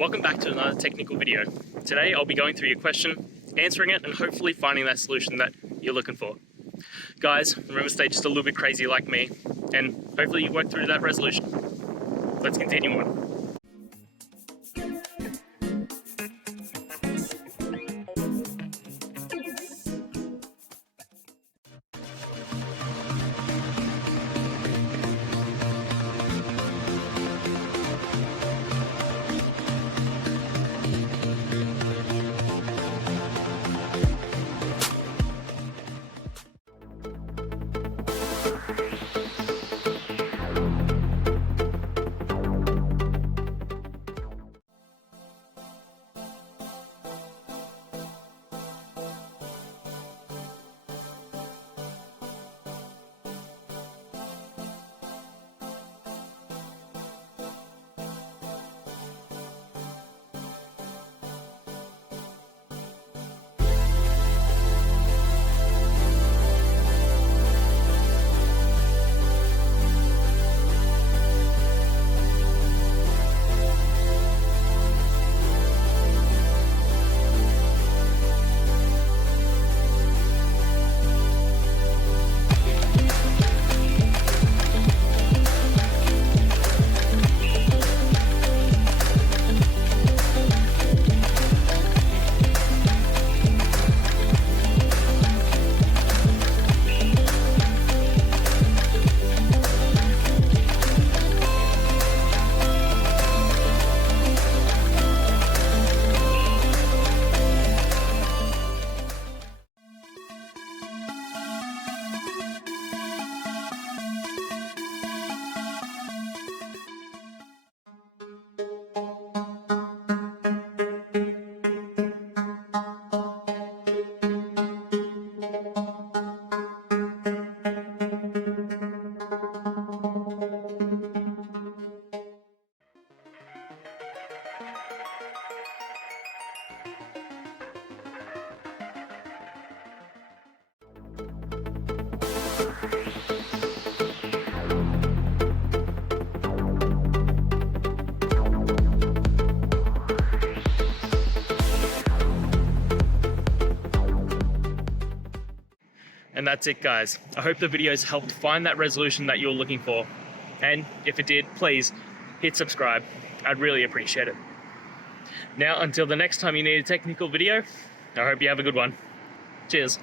Welcome back to another technical video. Today I'll be going through your question, answering it, and hopefully finding that solution that you're looking for. Guys, remember to stay just a little bit crazy like me, and hopefully you work through that resolution. Let's continue on. And that's it, guys. I hope the videos helped find that resolution that you're looking for. And if it did, please hit subscribe. I'd really appreciate it. Now, until the next time you need a technical video, I hope you have a good one. Cheers.